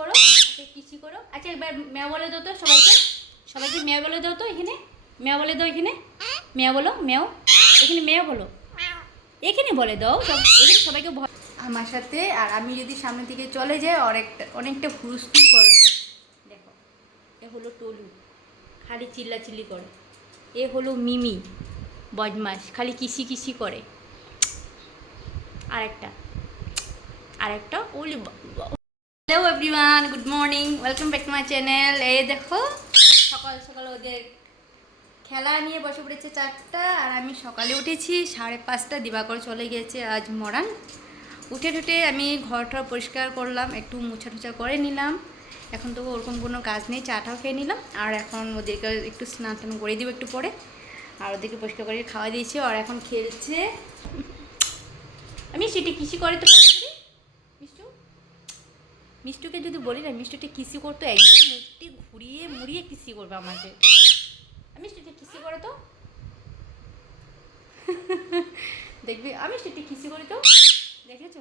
করো আচ্ছা কিসি করো। আচ্ছা একবার মেয়া বলে দাও তো সবাইকে। সবাইকে মেয়া বলে দাও তো এখানে। মেয়া বলে দাও এখানে। মেয়া বলো মেও এখানে মেয়া বলো। এখানে বলে দাও। এখানে সবাইকে আমার সাথে, আর আমি যদি সামনের দিকে চলে যাই, অনেকটা অনেকটা হুলস্থুল করবে। দেখো, এ হলো টলু। খালি চিল্লাচিল্লি করে। এ হলো মিমি, বদমাস। খালি কিসি কিসি করে। আরেকটা। আরেকটা ওলি hello everyone good morning welcome back to my channel এই দেখো, সকাল সকাল ওদের খেলা নিয়ে বসে পড়েছে চারটা, আর আমি সকালে উঠেছি, সাড়ে পাঁচটা দিবাকর চলে গিয়েছে আজ মরান। উঠে টুটে আমি ঘরটা পরিষ্কার করলাম, একটু মুছা টুছা করে নিলাম। এখন তো ওরকম কোনো কাজ নেই, চাটাও খেয়ে নিলাম, আর এখন ওদেরকে একটু স্নান টান করে দিব একটু পরে। আর ওদেরকে পরিষ্কার করে খাওয়া দিয়েছি, আর এখন খেলছে। আমি সেটা কিসি করে তো মিষ্টুকে যদি বলি না মিষ্টুটা কিসি করতো, একদিন মুখটি ঘুরিয়ে মুড়িয়ে কিসি করবে আমাকে। আমি সেটা কিসি করে তো? দেখবি আমি সেটা কিসি করি তো? দেখেছ?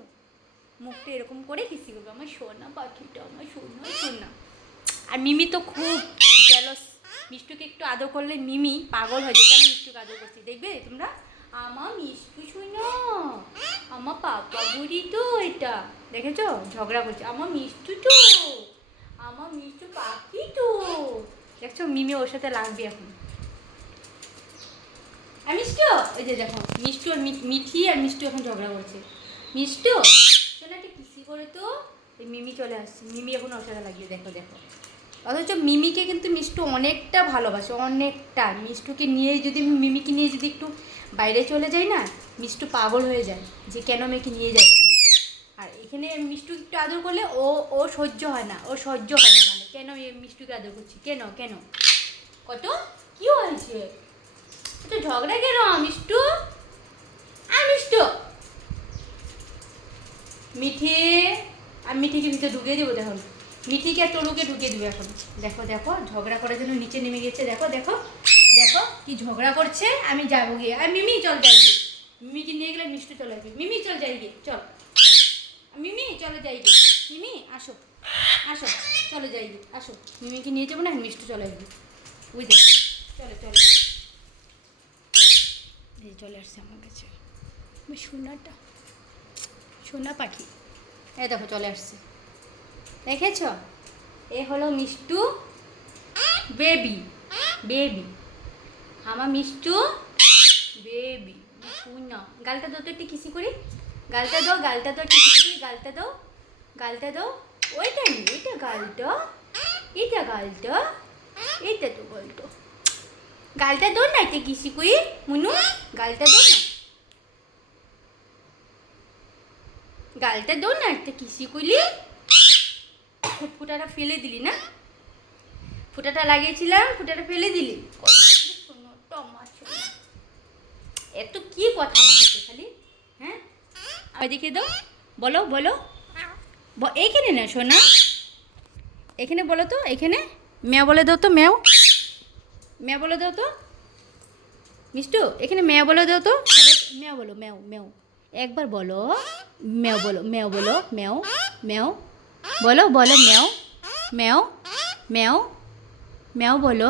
মুখটা এরকম করে কিসি করবে। আমার সোনা পাখিটা, আমার সোনা সোনা। আর মিমি তো খুব জেলস মিষ্টুকে একটু আদর করলে মিমি পাগল হয়ে যায় কেন মিষ্টুকে আদর করছি দেখবে তোমরা? আমার মিষ্টু শোনো। আমার পাপা বুড়ি তো এটা। দেখেছ? ঝগড়া করছে। আমার মিষ্টু তো। আমার মিষ্টু পাখি তো। দেখছ? মিমি ওর সাথে লাগবে এখন। মিষ্টু, এই যে দেখো, মিষ্টু আর মিঠি আর মিষ্টু এখন ঝগড়া করছে। মিষ্টু, শোনো একটা কিসি করে তো? এই মিমি চলে আসছে। মিমি এখন ওর সাথে লাগিয়ে, দেখো দেখো। অথচ মিমিকে কিন্তু মিষ্টু অনেকটা ভালোবাসে, অনেকটা। মিষ্টুকে নিয়ে যদি, মিমিকে নিয়ে যদি একটু বাইরে চলে যাই না, মিষ্টু পাগল হয়ে যায় যে কেন মেয়েকে নিয়ে যাচ্ছি। আর এখানে মিষ্টু একটু আদর করলে ও ও সহ্য হয় না, ও সহ্য হয় না মানে কেন মিষ্টুকে আদর করছি, কেন কেন? কত? কি হয়েছে? তো ঝগড়া কেন? মিষ্টু? আ মিষ্টু! মিঠি, আমি মিঠিকে ভিতরে ঢুকিয়ে দেবো দেখো। মিঠিকে আর টলুকে ঢুকিয়ে দেবো এখন। দেখো দেখো, ঝগড়া করার জন্য নিচে নেমে গেছে। দেখো দেখো দেখো কি ঝগড়া করছে। আমি যাব গিয়ে। আর, মিমি, চল যাই গিয়ে। মিমিকে নিয়ে গেলে মিষ্টি চলে আসবে। মিমি, চল যাই গিয়ে। চল। মিমি, চলে যাই গিয়ে। মিমি, আসো। আসো। চলে যাই গিয়ে। আসো। মিমিকে নিয়ে যাব না, মিষ্টি চলে আসবে। ওই দেখো। চলো চলো। এই চলে আসছে আমার কাছে। সোনাটা। সোনা পাখি। এই দেখো, চলে আসছে। দেখেছ? এ হলো মিষ্টু বেবি। বেবি। আমার মিষ্টু বেবি। শোনা গালটা দাও তো একটু কিসি করি। গালটা দাও গালটা দাও একটু কিসি করি। গালটা দাও গালটা দাও। ওইটা নি, ওইটা গালটা। এটা গালটা। এইটা তো গালটা। গালটা দো না এটা কিসি করি, মুনু। গালটা দো না। গালটা দো না একটা কিসি করলি ফুটাটা ফেলে দিলি না? ফুটাটা লাগিয়েছিলাম, ফুটাটা ফেলে দিলি? এত কি কথা আমাকে খালি হ্যাঁ? আর দেখে দাও। বলো বলো। এইখানে না শোনা এখানে বলো তো, এখানে। মেয়া বলে দাও তো মেও মেয়া বলে দাও তো। মিষ্টু, এখানে মেয়া বলে দাও তো। মেয়া বলো মেও মেও একবার বলো। মেও বলো মেও বলো মেও মেও বলো বলো মেও ম্যাও মেও ম্যাও বলো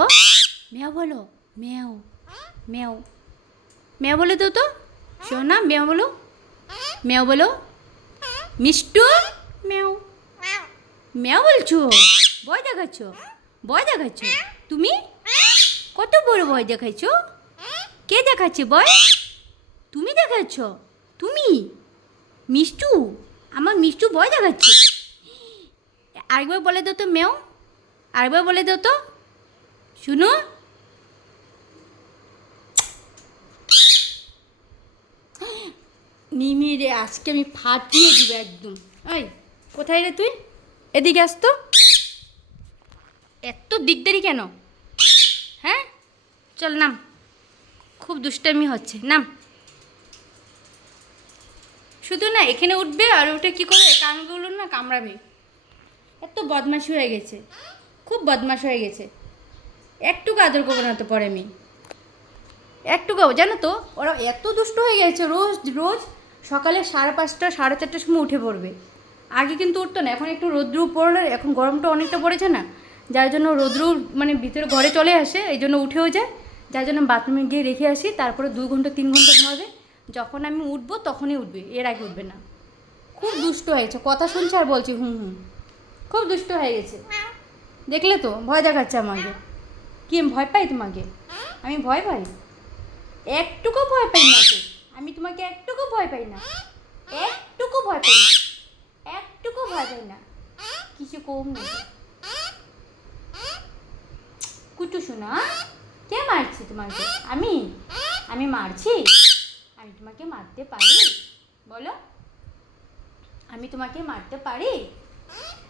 মেও বলো মেও মেও মেও বলে দাও তো, শোনা মেও বলো মেও বলো, মিষ্টু মেও ম্যাও বলছো? ভয় দেখাচ্ছ ভয় দেখাচ্ছ, তুমি? কত বড় ভয় দেখাচ্ছ? কে দেখাচ্ছে বয় তুমি দেখাচ্ছ, তুমি? মিষ্টু, আমার মিষ্টু ভয় দেখাচ্ছে। আরেকবার বলে দাও তো মেও। আরেকবার বলে দাও তো। শুনো। নিমি রে, আজকে আমি ফাটিয়ে দিব একদম। ওই কোথায় রে তুই? এদিকে আস তো। এত দিকদারি কেন? হ্যাঁ? চল, নাম। খুব দুষ্টামি হচ্ছে। নাম। শুধু না, এখানে উঠবে আর উঠে কি করবে কানগুলো না কামড়াবে। এত বদমাশ হয়ে গেছে। খুব বদমাশ হয়ে গেছে। একটু আদর করব না তো পরে আমি একটু জানো তো, ওরা এত দুষ্ট হয়ে গেছে রোজ রোজ সকালে সাড়ে পাঁচটা, সাড়ে চারটার সময় উঠে পড়বে। আগে কিন্তু উঠতো না, এখন একটু রৌদ্র পড়লে, এখন গরমটা অনেকটা পড়েছে না, যার জন্য রৌদ্র মানে ভিতরে ঘরে চলে আসে, এই জন্য উঠেও যায়। যার জন্য বাথরুমে গিয়ে রেখে আসি, তারপরে দু ঘণ্টা, তিন ঘণ্টা ঘুমাবে। যখন আমি উঠবো তখনই উঠবে, এর আগে উঠবে না। খুব দুষ্ট হয়েছে, কথা শুনছে আর বলছি হুম হুম। খুব দুষ্ট হয়ে গেছে। দেখলে তো, ভয় দেখাচ্ছে আমাকে। কি ভয় পাই তোমাকে? আমি ভয় পাই? একটুকু ভয় পাই না আমি তোমাকে একটুকু ভয় পাই না। একটুকু ভয় পাই না। একটুকু ভয় পাই না। কিছু কম নেই কুটু শোনা কে মারছি তোমাকে? আমি? আমি মারছি? আমি তোমাকে মারতে পারি? বলো। আমি তোমাকে মারতে পারি?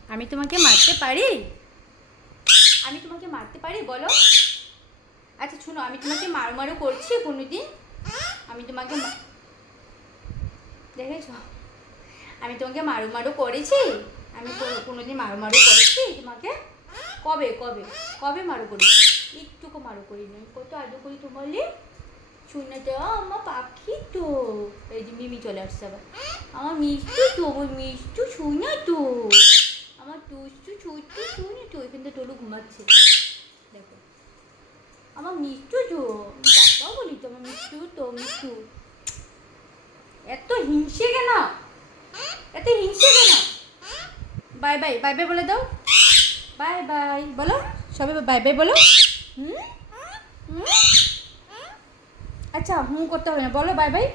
আমি তোমাকে মারতে পারি? আমি তোমাকে মারতে পারি? বলো। আচ্ছা শুনো, আমি তোমাকে মারু মারু করছি কোনোদিন। আমি তোমাকে দেখেছ? আমি তোমাকে মারু মারো করেছি। আমি কোনো- কোনোদিন মারু মারু করেছি। তোমাকে কবে কবে কবে মারো করেছি? একটুকু মারো করিনি। আমি কত আদর করি তোমার শুনে তো আমার পাখি তো। এই যে মিমি চলে আসছে আবার। আমার মিষ্টি তো মিষ্টি শুনে তো। টুসটু ছুটু শুনে তো থেকে টলু ঘুমাচ্ছে। দেখো। আমার মিষ্টু তো বলি তো আমার মিষ্টু তো মিষ্টু। এত হিংসে কেন? এত হিংসে কেন? বাই বাই বাই বাই বলে দাও। বাই বাই বলো। সবাই বাই বাই বলো। হুম? আচ্ছা হুম করতে হবে না বলো বাই বাই।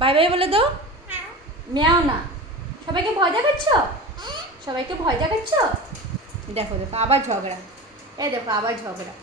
বাই বাই বলে দাও। মেয়াও না। সবাইকে ভয় দেখাচ্ছ? সবাইকে ভয় দেখাচ্ছ? দেখো দেখো আবার ঝগড়া। এই দেখো আবার ঝগড়া।